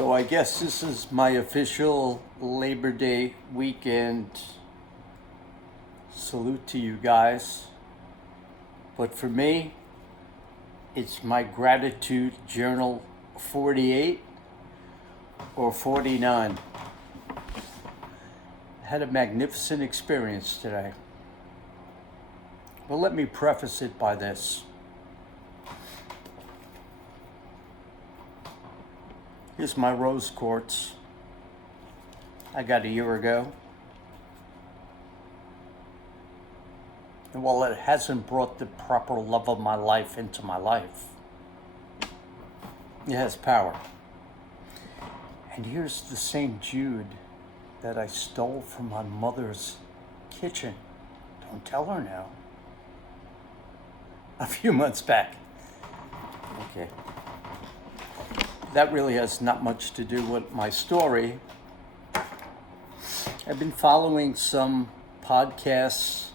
So I guess this is my official Labor Day weekend salute to you guys. But for me, it's my gratitude journal 48 or 49. I had a magnificent experience today. Well, let me preface it by this. Here's my rose quartz I got a year ago. And while it hasn't brought the proper love of my life into my life, it has power. And here's the St. Jude that I stole from my mother's kitchen. Don't tell her now. A few months back. Okay. That really has not much to do with my story. I've been following some podcasts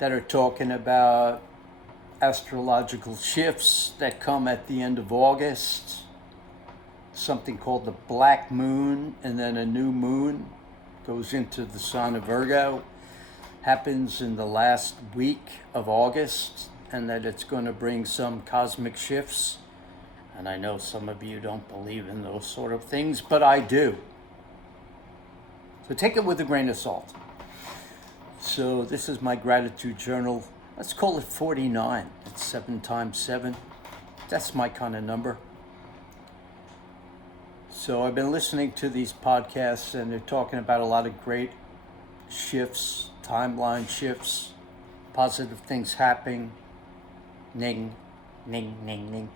that are talking about astrological shifts that come at the end of August, something called the black moon, and then a new moon goes into the sign of Virgo, happens in the last week of August, and that it's going to bring some cosmic shifts. And I know some of you don't believe in those sort of things, but I do. So take it with a grain of salt. So this is my gratitude journal. Let's call it 49. It's 7 times 7. That's my kind of number. So I've been listening to these podcasts, and they're talking about a lot of great shifts, timeline shifts, positive things happening, ning, ning, ning, ning.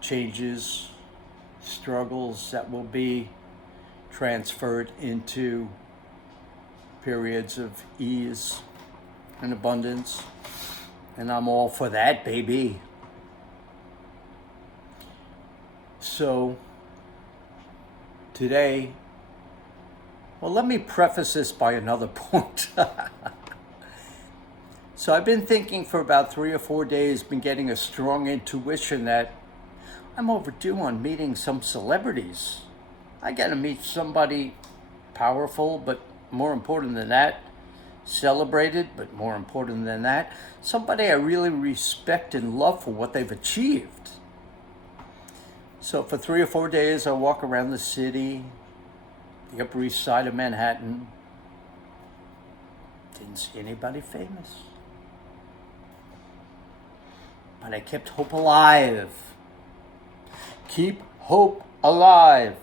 Changes, struggles that will be transferred into periods of ease and abundance. And I'm all for that, baby. So today, well, let me preface this by another point. So I've been thinking for about 3 or 4 days, been getting a strong intuition that I'm overdue on meeting some celebrities. I got to meet somebody powerful, but more important than that, celebrated, but more important than that, somebody I really respect and love for what they've achieved. So for 3 or 4 days, I walk around the city, the Upper East Side of Manhattan. Didn't see anybody famous. But I kept hope alive. Keep hope alive.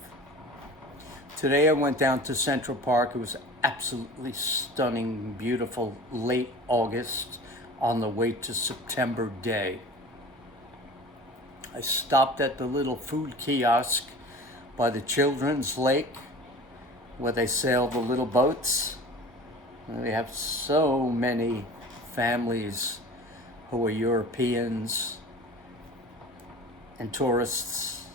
Today I went down to Central Park. It was absolutely stunning, beautiful, late August on the way to September Day. I stopped at the little food kiosk by the children's lake where they sail the little boats. And they have so many families who are Europeans and tourists,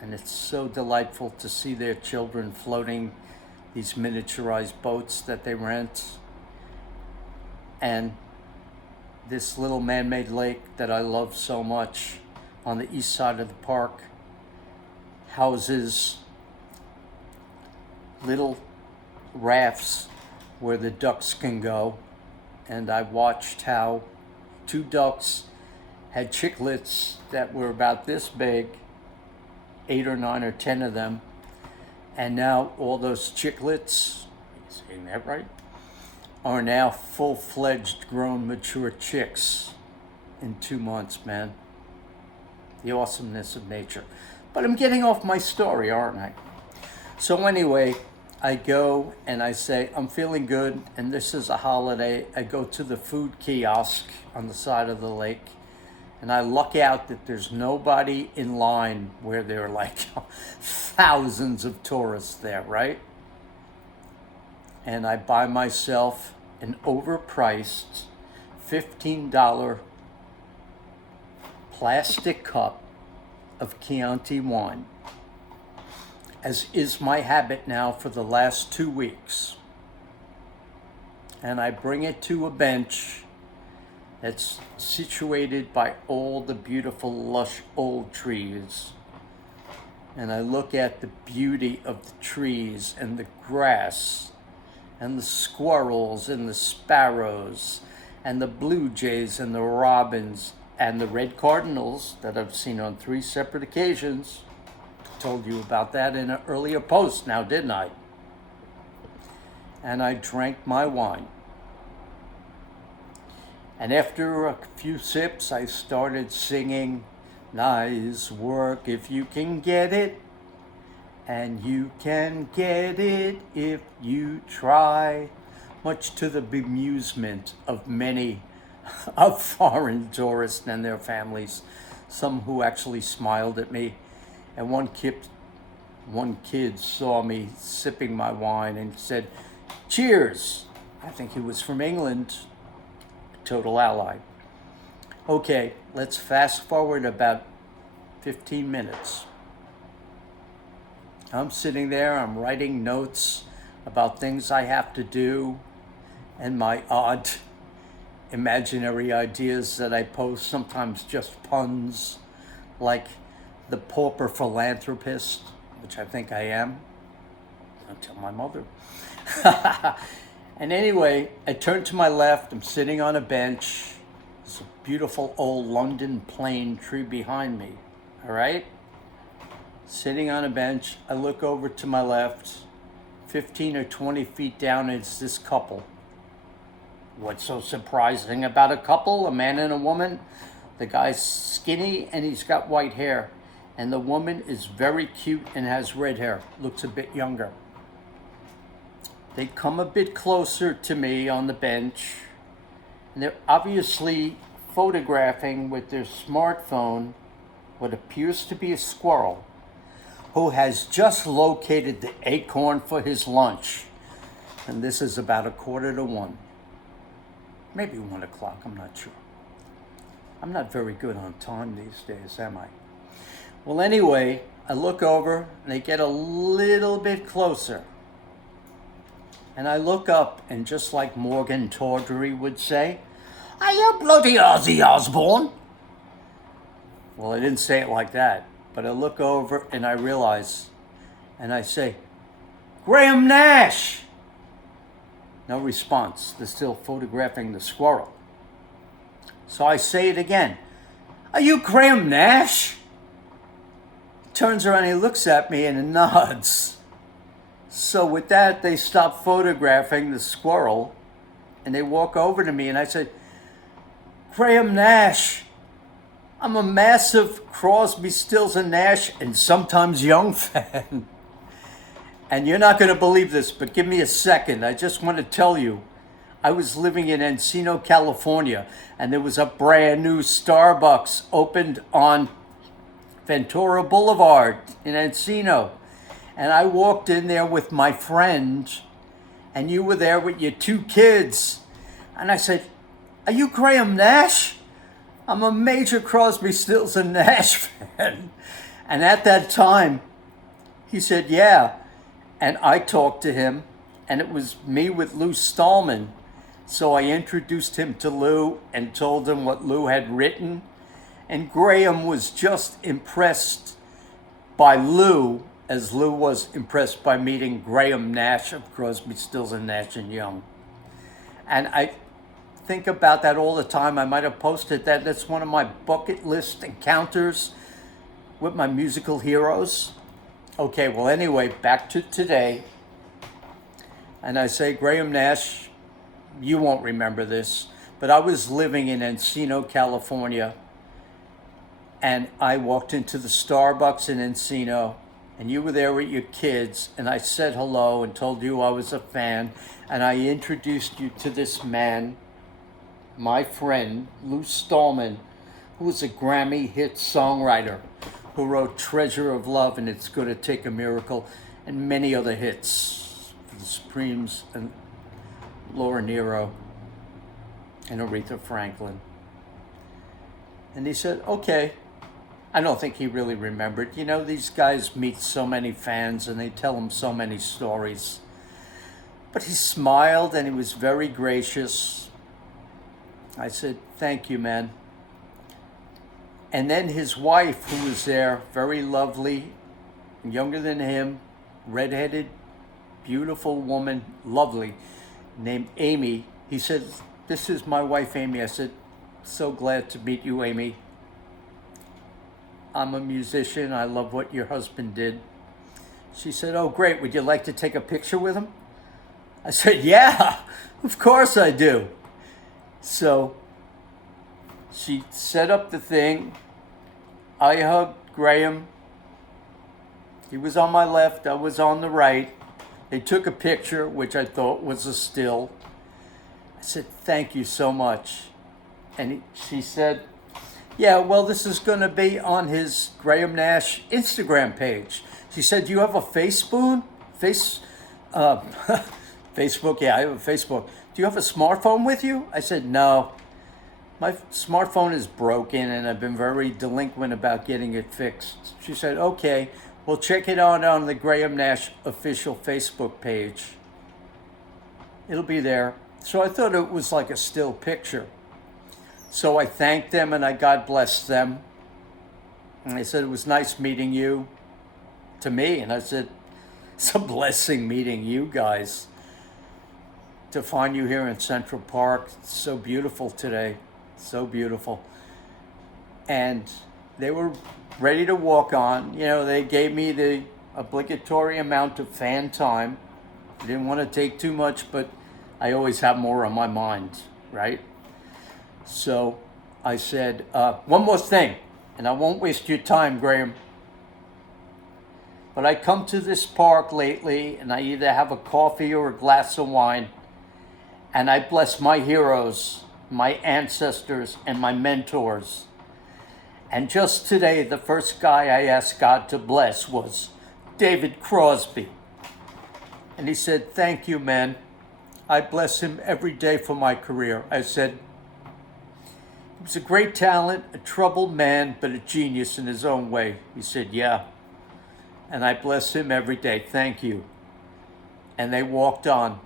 and it's so delightful to see their children floating these miniaturized boats that they rent. And this little man-made lake that I love so much on the east side of the park houses little rafts where the ducks can go. And I watched how 2 ducks had chicklets that were about this big, 8 or 9 or 10 of them. And now all those chicklets, saying that right, are now full-fledged, grown, mature chicks in 2 months, man. The awesomeness of nature. But I'm getting off my story, aren't I? So anyway, I go and I say, I'm feeling good, and this is a holiday. I go to the food kiosk on the side of the lake, and I luck out that there's nobody in line where there are like thousands of tourists there, right? And I buy myself an overpriced $15 plastic cup of Chianti wine, as is my habit now for the last 2 weeks. And I bring it to a bench that's situated by all the beautiful, lush old trees. and I look at the beauty of the trees and the grass and the squirrels and the sparrows and the blue jays and the robins and the red cardinals that I've seen on 3 separate occasions. Told you about that in an earlier post now, didn't I? And I drank my wine. And after a few sips, I started singing, "Nice work if you can get it, and you can get it if you try," much to the bemusement of many of foreign tourists and their families, some who actually smiled at me. And one kid saw me sipping my wine and said, "Cheers." I think he was from England. Total ally. Okay, let's fast forward about 15 minutes. I'm sitting there, I'm writing notes about things I have to do and my odd imaginary ideas that I post, sometimes just puns, like the pauper philanthropist, which I think I am. Don't tell my mother. And anyway, I turn to my left, I'm sitting on a bench. There's a beautiful old London plane tree behind me, all right? Sitting on a bench, I look over to my left, 15 or 20 feet down is this couple. What's so surprising about a couple, a man and a woman? The guy's skinny and he's got white hair, and the woman is very cute and has red hair, looks a bit younger. They come a bit closer to me on the bench, and they're obviously photographing with their smartphone what appears to be a squirrel who has just located the acorn for his lunch. And this is about 1:45. Maybe 1 o'clock, I'm not sure. I'm not very good on time these days, am I? Well, anyway, I look over and they get a little bit closer. And I look up, and just like Morgan Tawdry would say, "Are you bloody Ozzy Osbourne?" Well, I didn't say it like that, but I look over and I realize, and I say, "Graham Nash!" No response. They're still photographing the squirrel. So I say it again. "Are you Graham Nash?" He turns around, he looks at me and nods. So with that, they stop photographing the squirrel and they walk over to me, and I said, "Graham Nash, I'm a massive Crosby, Stills and Nash and sometimes Young fan." And you're not going to believe this, but give me a second. I just want to tell you, I was living in Encino, California, and there was a brand new Starbucks opened on Ventura Boulevard in Encino. And I walked in there with my friend, and you were there with your 2 kids. And I said, "Are you Graham Nash? I'm a major Crosby, Stills and Nash fan." And at that time, he said, "Yeah." And I talked to him, and it was me with Lou Stallman. So I introduced him to Lou and told him what Lou had written. And Graham was just impressed by Lou, as Lou was impressed by meeting Graham Nash of Crosby, Stills and Nash and Young. And I think about that all the time. I might have posted that. That's one of my bucket list encounters with my musical heroes. Okay, well, anyway, back to today. And I say, "Graham Nash, you won't remember this, but I was living in Encino, California, and I walked into the Starbucks in Encino, and you were there with your kids, and I said hello and told you I was a fan, and I introduced you to this man, my friend, Lou Stallman, who was a Grammy hit songwriter, who wrote Treasure of Love and It's Gonna Take a Miracle, and many other hits for the Supremes and Laura Nyro and Aretha Franklin." And he said, "Okay." I don't think he really remembered. You know, these guys meet so many fans and they tell them so many stories. But he smiled and he was very gracious. I said, "Thank you, man." And then his wife, who was there, very lovely, younger than him, redheaded, beautiful woman, lovely, named Amy. He said, "This is my wife, Amy." I said, "So glad to meet you, Amy. I'm a musician. I love what your husband did." She said, "Oh, great. Would you like to take a picture with him?" I said, "Yeah, of course I do." So she set up the thing. I hugged Graham. He was on my left, I was on the right. They took a picture, which I thought was a still. I said, "Thank you so much." And she said, "Yeah, well, this is going to be on his Graham Nash Instagram page." She said, "Do you have a Facebook? Uh, Facebook, yeah, I have a Facebook. Do you have a smartphone with you?" I said, "No. My smartphone is broken and I've been very delinquent about getting it fixed." She said, "Okay, well, check it out on the Graham Nash official Facebook page. It'll be there." So I thought it was like a still picture. So I thanked them and I God blessed them. And they said, "It was nice meeting you," to me. And I said, "It's a blessing meeting you guys. To find you here in Central Park. It's so beautiful today. So beautiful." And they were ready to walk on. You know, they gave me the obligatory amount of fan time. I didn't want to take too much, but I always have more on my mind, right? So I said, "One more thing, and I won't waste your time, Graham. But I come to this park lately, and I either have a coffee or a glass of wine, and I bless my heroes, my ancestors, and my mentors. And just today, the first guy I asked God to bless was David Crosby." And he said, "Thank you, man. I bless him every day for my career." I said, "He was a great talent, a troubled man, but a genius in his own way." He said, "Yeah. And I bless him every day. Thank you." And they walked on.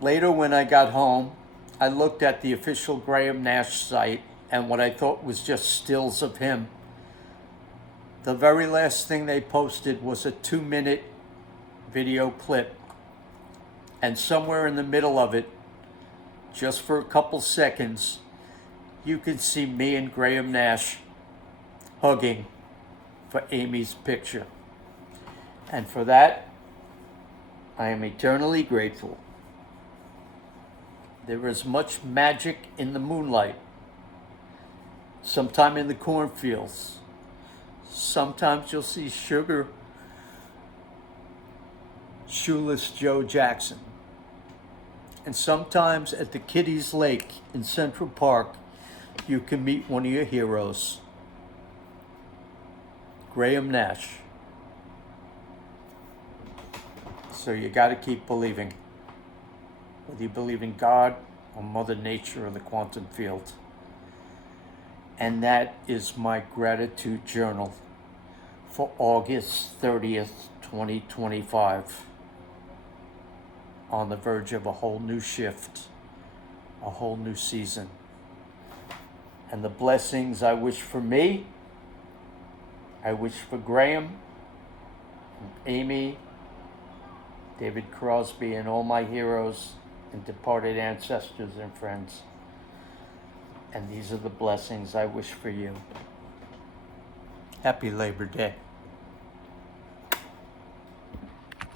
Later, when I got home, I looked at the official Graham Nash site and what I thought was just stills of him. The very last thing they posted was a 2-minute video clip. And somewhere in the middle of it, just for a couple seconds, you can see me and Graham Nash hugging for Amy's picture. And for that, I am eternally grateful. There is much magic in the moonlight. Sometime in the cornfields. Sometimes you'll see shoeless Joe Jackson. And sometimes at the Kiddies Lake in Central Park, you can meet one of your heroes, Graham Nash. So you got to keep believing. Whether you believe in God or Mother Nature or the quantum field. And that is my gratitude journal for August 30th, 2025. On the verge of a whole new shift, a whole new season. And the blessings I wish for me, I wish for Graham, Amy, David Crosby, and all my heroes and departed ancestors and friends. And these are the blessings I wish for you. Happy Labor Day.